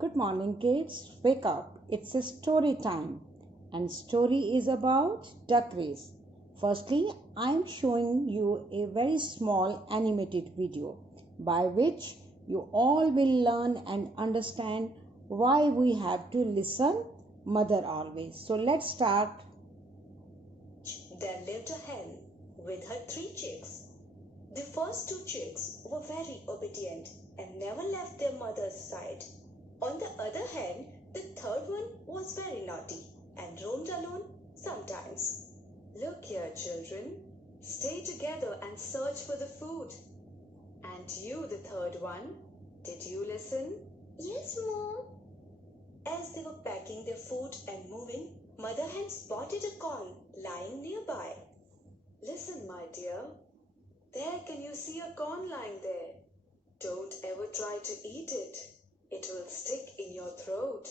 Good morning, kids. Wake up. It's a story time. And story is about duck race. Firstly, I am showing you a very small animated video by which you all will learn and understand why we have to listen mother always. So let's start. There lived a hen with her 3 chicks. The first 2 chicks were very obedient and never left their mother's side. On the other hand, the third one was very naughty and roamed alone sometimes. Look here, children. Stay together and search for the food. And you, the third one, did you listen? Yes, Mom. As they were packing their food and moving, Mother Hen spotted a corn lying nearby. Listen, my dear. There, can you see a corn lying there? Don't ever try to eat it. It will stick in your throat.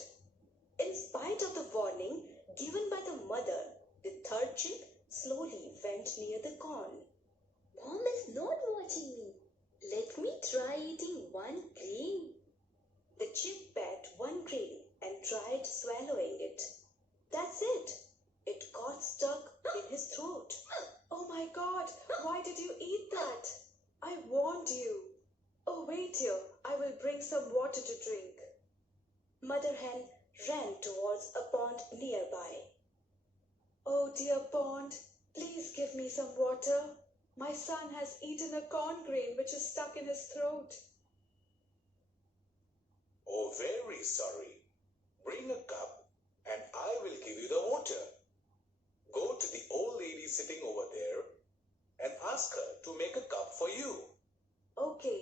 In spite of the warning given by the mother, the third chick slowly went near the corn. Mom is not watching me. Let me try eating one grain. The chick pecked one grain and tried swallowing it. That's it. It got stuck in his throat. Oh my God, why did you eat that? I warned you. Oh, wait here. I will bring some water to drink. Mother Hen ran towards a pond nearby. Oh, dear pond, please give me some water. My son has eaten a corn grain which is stuck in his throat. Oh, very sorry. Bring a cup and I will give you the water. Go to the old lady sitting over there and ask her to make a cup for you. Okay,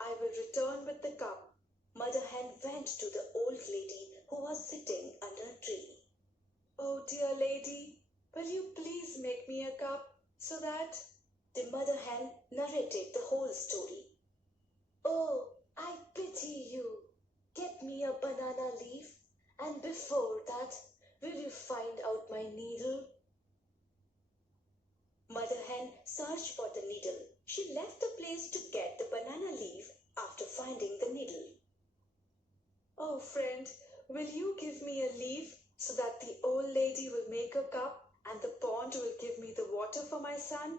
I will return with the cup. Mother Hen went to the old lady who was sitting under a tree. Oh, dear lady, will you please make me a cup so that... The Mother Hen narrated the whole story. Oh, I pity you. Get me a banana leaf, and before that, will you find out my needle? Mother Hen searched for the needle. She left the place to get the banana leaf after finding the needle. Oh, friend, will you give me a leaf so that the old lady will make a cup and the pond will give me the water for my son?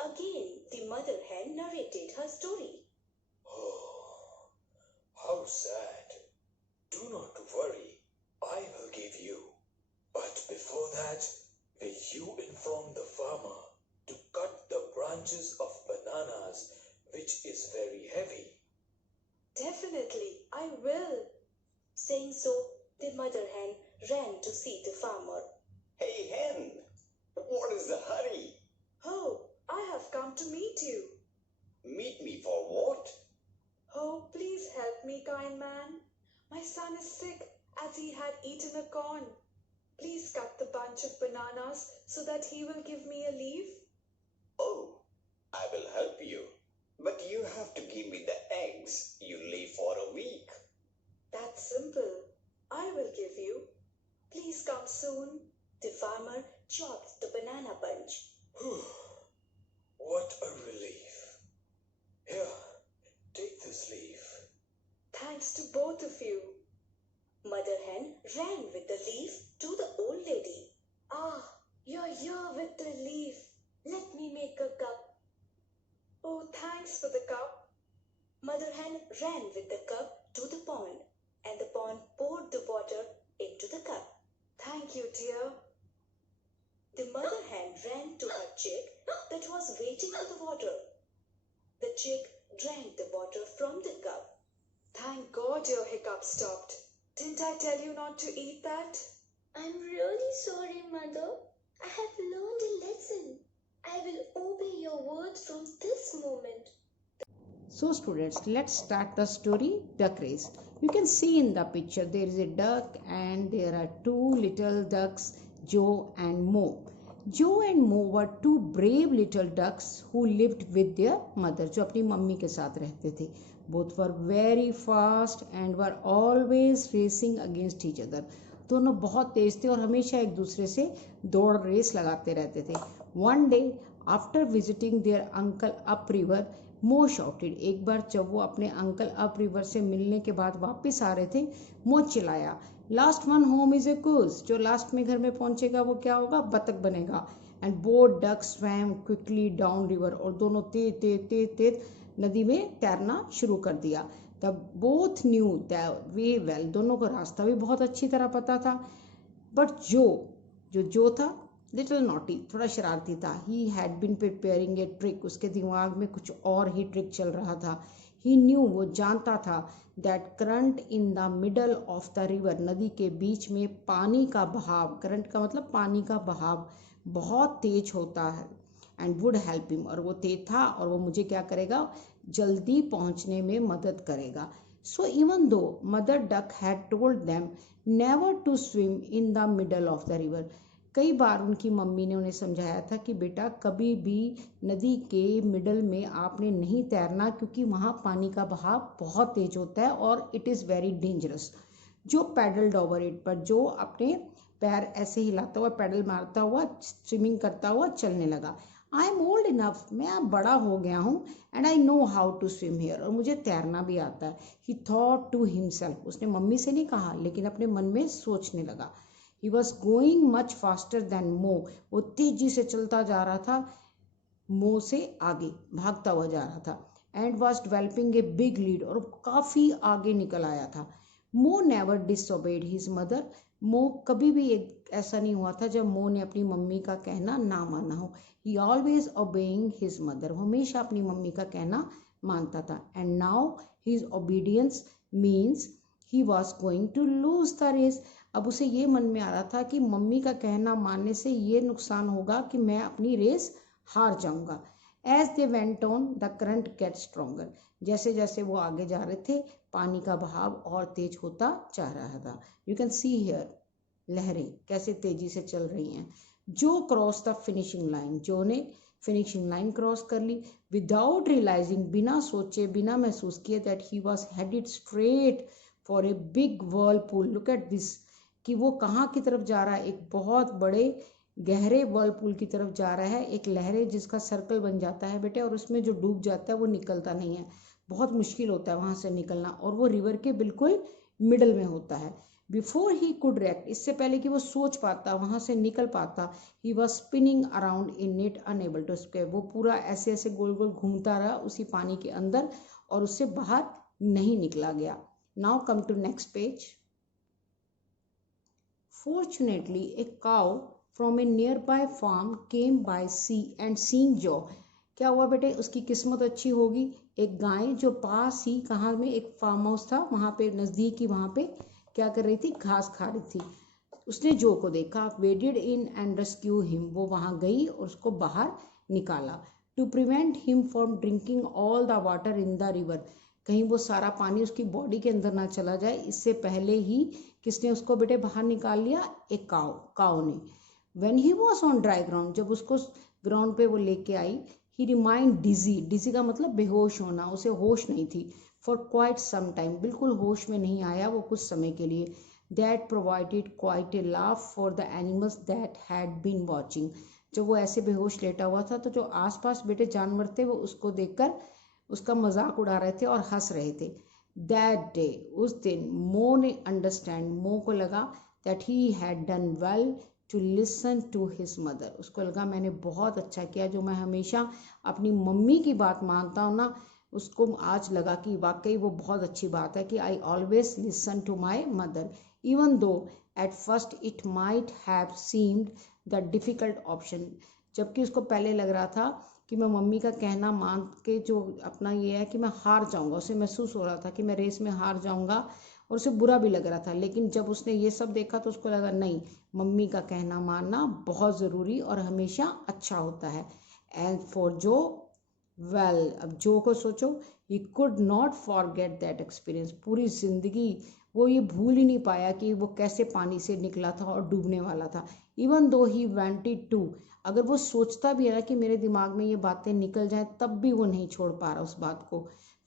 Again, the Mother Hen narrated her story. Oh, how sad. Do not worry. I will give you. But before that, will you inform the farmer to cut the branches of bananas, which is very heavy? Definitely, I will. Saying so, the Mother Hen ran to see the farmer. Hey hen, what is the hurry? Oh, I have come to meet you. Meet me for what? Oh, please help me, kind man. My son is sick as he had eaten a corn. Please cut the bunch of bananas so that he will give me a leaf. Oh, I will help you. But you have to give me the eggs you lay for a week. That's simple. I will give you. Please come soon. The farmer chopped the banana bunch. What a relief. Here, take this leaf. Thanks to both of you. Mother Hen ran with the leaf to the old lady. Ah, you're here with the leaf. Let me make a cup. Oh, thanks for the cup. Mother Hen ran with the cup to the pond, and the pond poured the water into the cup. Thank you, dear. The Mother Hen ran to her chick that was waiting for the water. The chick drank the water from the cup. Thank God your hiccup stopped. Didn't I tell you not to eat that? I'm really sorry, Mother. I have learned a lesson. I will obey your words from this moment. So students, let's start the story duck race. You can see in the picture there is a duck and there are two little ducks, Joe and Mo. Joe and Mo were two brave little ducks who lived with their mother, जो अपनी mummy के साथ रहते थे. Both were very fast and were always racing against each other. दोनों बहुत तेज थे और हमेशा एक दूसरे से दौड़ रेस लगाते रहते थे. One day, after visiting their uncle upriver, मो शाउटेड। एक बार जब वो अपने अंकल अप रिवर से मिलने के बाद वापस आ रहे थे, मो चिल्लाया, last one home is a goose. जो लास्ट में घर में पहुंचेगा वो क्या होगा? बतख बनेगा। And both duck swum quickly down river, और दोनों तेज तेज तेज तेज नदी में तैरना शुरू कर दिया। तब both new the way well, दोनों को रास्ता भी बहुत अच्छी तरह पता था। बट जो था लिटिल नॉटी, थोड़ा शरारती था। He had been preparing a trick, उसके दिमाग में कुछ और ही ट्रिक चल रहा था। ही न्यू, वो जानता था, that current in the middle of the river, नदी के बीच में पानी का बहाव, करंट का मतलब पानी का बहाव, बहुत तेज होता है। एंड वुड हेल्प हिम, और वो तेज था और वो मुझे क्या करेगा? जल्दी पहुंचने में मदद करेगा। So even though mother duck had told them never to swim in the middle of the river, कई बार उनकी मम्मी ने उन्हें समझाया था कि बेटा कभी भी नदी के मिडल में आपने नहीं तैरना, क्योंकि वहाँ पानी का बहाव बहुत तेज होता है और इट इज़ वेरी डेंजरस। जो पैडल्ड ओवर इट, पर जो अपने पैर ऐसे हिलाता हुआ, पैडल मारता हुआ, स्विमिंग करता हुआ चलने लगा। आई एम ओल्ड इनफ, मैं अब बड़ा हो गया हूँ, and I know how to swim here, और मुझे तैरना भी आता है। ही थॉट टू हिमसेल्फ, उसने मम्मी से नहीं कहा लेकिन अपने मन में सोचने लगा। He was going much faster than Mo, वो तेजी से चलता जा रहा था, मो से आगे भागता हुआ जा रहा था। And was developing a big lead, और काफ़ी आगे निकल आया था। मो नेवर डिसओबेड हिज मदर, मो कभी भी ऐसा नहीं हुआ था जब मो ने अपनी मम्मी का कहना ना माना हो। He always obeying his mother, हमेशा अपनी मम्मी का कहना मानता था। And now his obedience means he was going to lose the race, अब उसे ये मन में आ रहा था कि मम्मी का कहना मानने से ये नुकसान होगा कि मैं अपनी रेस हार जाऊंगा। As they went on the current get stronger, जैसे जैसे वो आगे जा रहे थे पानी का बहाव और तेज होता जा रहा था। यू कैन सी हियर लहरें कैसे तेजी से चल रही हैं। जो क्रॉस द फिनिशिंग लाइन, जो ने फिनिशिंग लाइन क्रॉस कर ली, विदाउट रियलाइजिंग, बिना सोचे बिना महसूस किए, that he was headed straight for a big Whirlpool. Look at this, कि वो कहाँ की तरफ जा रहा है? एक बहुत बड़े गहरे वर्लपूल की तरफ जा रहा है। एक लहरें जिसका सर्कल बन जाता है बेटे, और उसमें जो डूब जाता है वो निकलता नहीं है, बहुत मुश्किल होता है वहाँ से निकलना, और वो रिवर के बिल्कुल मिडल में होता है। बिफोर ही कुड रिएक्ट, इससे पहले कि वो सोच पाता, वहाँ से निकल पाता, he was spinning around in it unable to escape, वो पूरा ऐसे ऐसे गोल गोल घूमता रहा उसी पानी के अंदर और उससे बाहर नहीं निकला गया। Now come to next page. Fortunately, a cow from a nearby farm came by sea and seeing Joe. क्या हुआ बेटे? उसकी किस्मत अच्छी होगी। एक गाय जो पास ही, कहाँ में, एक फार्म हाउस था वहाँ पे नज़दीक ही, वहाँ पे क्या कर रही थी? घास खा रही थी। उसने जो को देखा, waded in and rescue him, वो वहाँ गई और उसको बाहर निकाला। To prevent him from drinking all the water in the river, कहीं वो सारा पानी उसकी बॉडी के अंदर ना चला जाए, इससे पहले ही किसने उसको बेटे बाहर निकाल लिया? एक काऊ ने। When he was on dry ground, जब उसको ग्राउंड पे वो लेके आई, he remained dizzy, dizzy का मतलब बेहोश होना, उसे होश नहीं थी। For quite some time, बिल्कुल होश में नहीं आया वो कुछ समय के लिए। That provided quite a laugh for the animals that had been watching, जब वो ऐसे बेहोश लेटा हुआ था तो जो आसपास बेटे जानवर थे वो उसको देखकर उसका मजाक उड़ा रहे थे और हंस रहे थे। That day, उस दिन, मो ने अंडरस्टैंड, मो को लगा, that he had done well to listen to his mother, उसको लगा मैंने बहुत अच्छा किया, जो मैं हमेशा अपनी मम्मी की बात मानता हूँ ना, उसको आज लगा कि वाकई वो बहुत अच्छी बात है कि I always listen to my mother, even though at first it might have seemed the difficult option, जबकि उसको पहले लग रहा था कि मैं मम्मी का कहना मान के जो अपना ये है कि मैं हार जाऊंगा, उसे महसूस हो रहा था कि मैं रेस में हार जाऊंगा और उसे बुरा भी लग रहा था। लेकिन जब उसने ये सब देखा तो उसको लगा नहीं, मम्मी का कहना मानना बहुत ज़रूरी और हमेशा अच्छा होता है। एंड फॉर जो वेल, अब जो को सोचो, he could not forget that experience, पूरी ज़िंदगी वो ये भूल ही नहीं पाया कि वो कैसे पानी से निकला था और डूबने वाला था। Even though he wanted to, अगर वो सोचता भी है ना कि मेरे दिमाग में ये बातें निकल जाएं, तब भी वो नहीं छोड़ पा रहा उस बात को।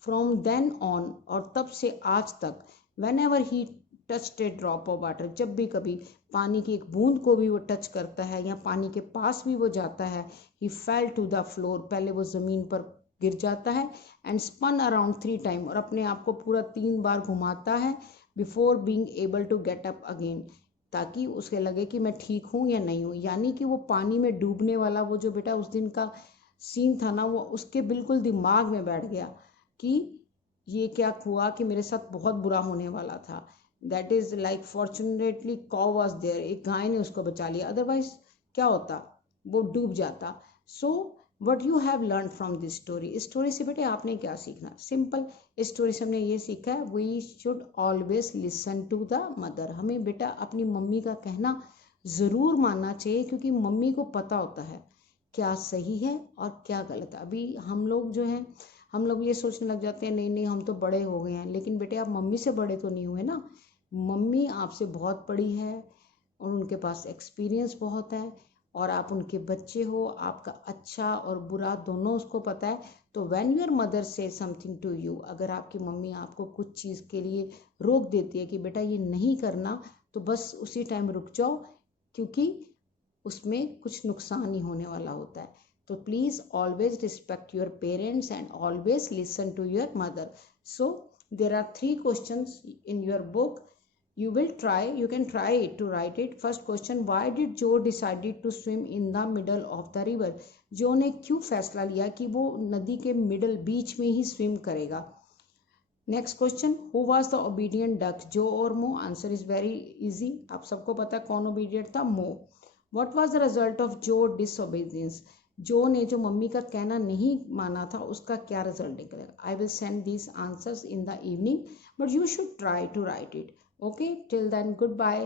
फ्रॉम देन ऑन, और तब से आज तक, when ever he touched A drop of water, जब भी कभी पानी की एक बूंद को भी वो टच करता है या पानी के पास भी वो जाता है, ही फेल टू द फ्लोर, पहले वो ज़मीन पर गिर जाता है एंड स्पन अराउंड 3 टाइम, और अपने आप को पूरा 3 बार घुमाता है before being able to get up again, ताकि उसे लगे कि मैं ठीक हूँ या नहीं हूँ। यानी कि वो पानी में डूबने वाला वो जो बेटा उस दिन का सीन था ना, वो उसके बिल्कुल दिमाग में बैठ गया कि ये क्या हुआ कि मेरे साथ बहुत बुरा होने वाला था। दैट इज लाइक फॉर्चुनेटली कॉ वॉज देयर, एक गाय ने उसको बचा लिया, अदरवाइज क्या होता, वो डूब जाता। So what you have learn from this story, इस स्टोरी से बेटे आपने क्या सीखना? सिंपल, इस स्टोरी से हमने ये सीखा है we should always listen to the mother. हमें बेटा अपनी मम्मी का कहना ज़रूर मानना चाहिए, क्योंकि मम्मी को पता होता है क्या सही है और क्या गलत है। अभी हम लोग जो हैं, हम लोग ये सोचने लग जाते हैं नहीं नहीं हम तो बड़े हो गए हैं, लेकिन बेटे आप मम्मी से बड़े तो नहीं हुए ना। मम्मी आपसे बहुत बड़ी है और उनके पास एक्सपीरियंस बहुत है, और आप उनके बच्चे हो, आपका अच्छा और बुरा दोनों उसको पता है। तो when your mother say something to you, अगर आपकी मम्मी आपको कुछ चीज़ के लिए रोक देती है कि बेटा ये नहीं करना, तो बस उसी टाइम रुक जाओ, क्योंकि उसमें कुछ नुकसान ही होने वाला होता है। तो please always respect your parents and always listen to your mother. So there are 3 questions in your book. You can try to write it. First question, why did Joe decided to swim in the middle of the river? जो ने क्यों फैसला लिया कि वो नदी के middle बीच में ही स्विम करेगा? Next question, who was the obedient duck, जो और मो? आंसर इज वेरी इजी, आप सबको पता है कौन ओबीडियंट था, मो। What was the result of जो डिसओबीडियंस, जो ने जो मम्मी का कहना नहीं माना था उसका क्या रिजल्ट निकलेगा? I will send these answers in the evening, but you should try to write it. Okay, till then, goodbye.